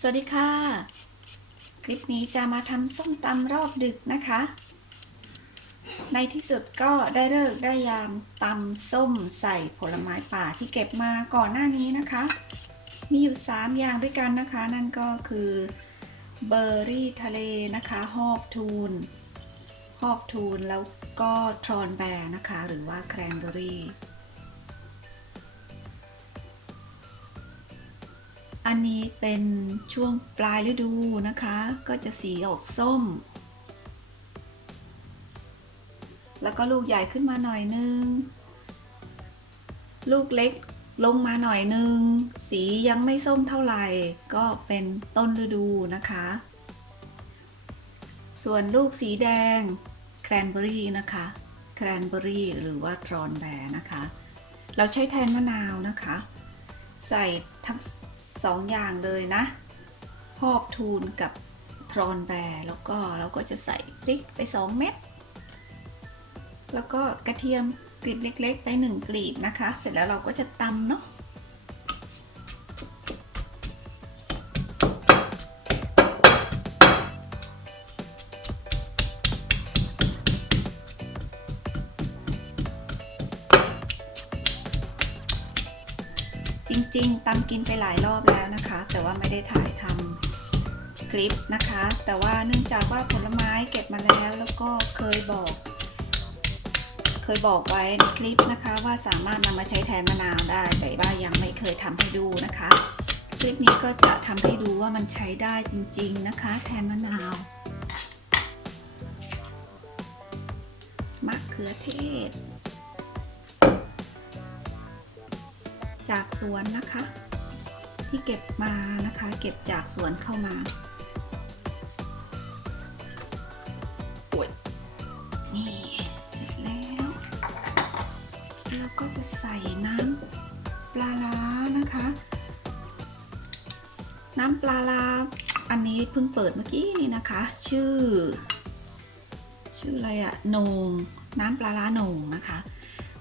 สวัสดีค่ะ คลิปนี้จะมาทำส้มตำรอบดึกนะคะ ในที่สุดก็ได้เลิกได้ยามตำส้มใส่ผลไม้ป่าที่เก็บมาก่อนหน้านี้นะคะ มีอยู่ 3 อย่างด้วยกันนะคะ นั่นก็คือเบอร์รี่ทะเลนะคะหอบทูนหอบทูนแล้วก็ทรอนแบร์นะคะ หรือว่าแครนเบอรี่ อันนี้เป็นช่วงปลายฤดูนะคะ ก็จะสีออกส้ม แล้วก็ลูกใหญ่ขึ้นมาหน่อยนึง ลูกเล็กลงมาหน่อยนึง สียังไม่ส้มเท่าไหร่ ก็เป็นต้นฤดูนะคะ ส่วนลูกสีแดงแครนเบอรี่นะคะแครนเบอรี่หรือว่าทรอนแบร์นะคะ เราใช้แทนมะนาวนะคะ ใส่ทั้งสองอย่างเลยนะ พอกทูนกับทรอนแบร์แล้วก็เราก็จะใส่พริกไป 2 เม็ดแล้วก็กระเทียมกลีบเล็ก ๆ ไป 1 กลีบนะคะ เสร็จแล้วเราก็จะตำเนาะ จริงๆตำกินไปหลายรอบแล้วนะคะ แต่ว่าไม่ได้ถ่ายทำคลิปนะคะ แต่ว่าเนื่องจากว่าผลไม้เก็บมาแล้วแล้วก็เคยบอก เคยบอกไว้ในคลิปนะคะ ว่าสามารถนำมาใช้แทนมะนาวได้ แต่ว่ายังไม่เคยทำให้ดูนะคะ คลิปนี้ก็จะทำให้ดูว่ามันใช้ได้จริง ๆนะคะ แทนมะนาวมะเขือเทศ จากสวนนะคะ ที่เก็บมานะคะ เก็บจากสวนเข้ามาอุ๊ยนี่เสร็จแล้ว แล้วก็จะใส่น้ำปลาร้านะคะ น้ำปลาร้าอันนี้เพิ่งเปิดเมื่อกี้นี่นะคะ ชื่อ ชื่ออะไรอะโหนงน้ำปลาร้าโหนงนะคะ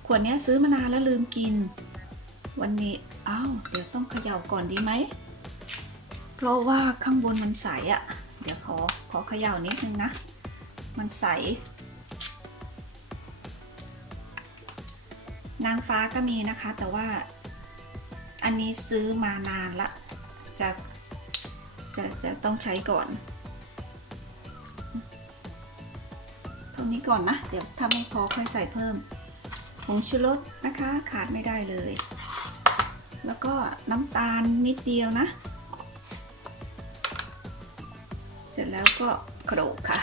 ขวดนี้ซื้อมานานแล้วลืมกิน วันนี้อ้าวเดี๋ยวต้องเขย่าก่อนดีไหม เพราะว่าข้างบนมันใสอะ่ะเดี๋ยวขอขอเขย่านิดนึงนะ มันใส นางฟ้าก็มีนะคะ แต่ว่า อันนี้ซื้อมานานละ จะจะจะต้องใช้ก่อนเท่านี้ก่อนนะ เดี๋ยวถ้าไม่พอค่อยใส่เพิ่มผงชูรสนะคะ ขาดไม่ได้เลย แล้วก็น้ำตาลนิดเดียวนะ เสร็จแล้วก็โขลกค่ะ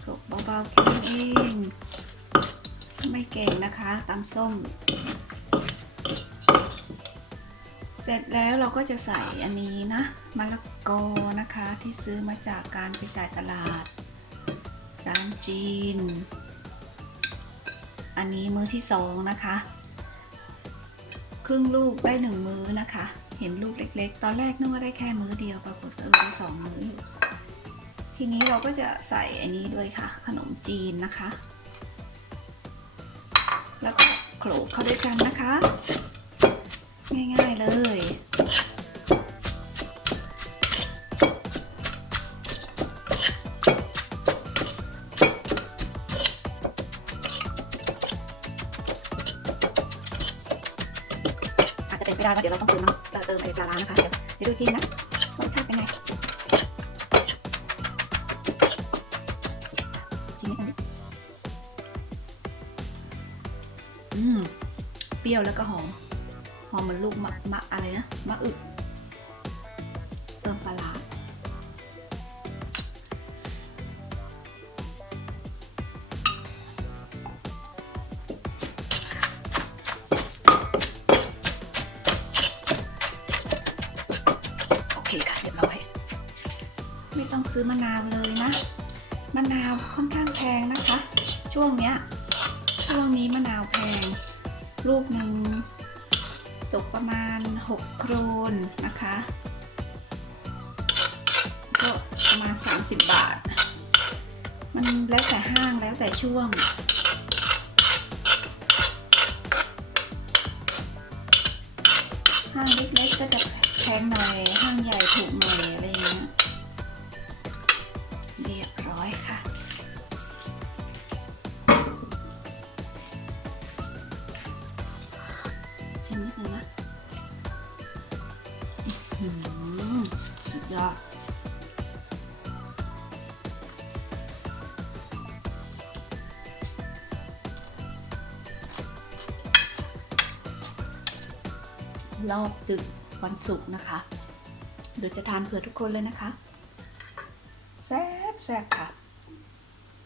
โขลกเบาๆแค่นี้เอง ไม่เก่งนะคะตำส้ม เสร็จแล้วเราก็จะใส่อันนี้นะมะละกอนะคะที่ซื้อมาจากการไปจ่ายตลาด ร้านจีน อันนี้มื้อที่สองนะคะ ครึ่งลูกได้หนึ่งมื้อนะคะ เห็นลูกเล็ก ๆ ตอนแรกนึกว่าได้แค่มื้อเดียวปรากฏเออได้สองมื้ออยู่ทีนี้เราก็จะใส่อันนี้ด้วยค่ะ ขนมจีนนะคะ แล้วก็โขลกเข้าด้วยกันนะคะ ง่ายๆเลย ไปได้นะเดี๋ยวเราต้องเติมน้ำเอ่อเติมไอ้ปลาร้านะคะเดี๋ยวดูทีนะรสชาติเป็นไงชิมนิดนึงอืมเปรี้ยวแล้วก็หอมหอมเหมือนลูกมะมะอะไรนะมะอึ ไม่ต้องซื้อมะนาวเลยนะ มะนาวค่อนข้างแพงนะคะ ช่วงเนี้ย ช่วงนี้มะนาวแพง ลูกหนึ่งตกประมาณ 6 โครนนะคะ ก็ประมาณ 30 บาท มันแล้วแต่ห้างแล้วแต่ช่วงห้างเล็กๆก็จะแพงหน่อย ห้างใหญ่ถูกหน่อยอะไรอย่างเงี้ย ร้อยค่ะ ชิมนิดนึงนะอื้อหือสุดยอดรอบดึกวันศุกร์นะคะ เดี๋ยวจะทานเผื่อทุกคนเลยนะคะแซ่บ แซ่บค่ะ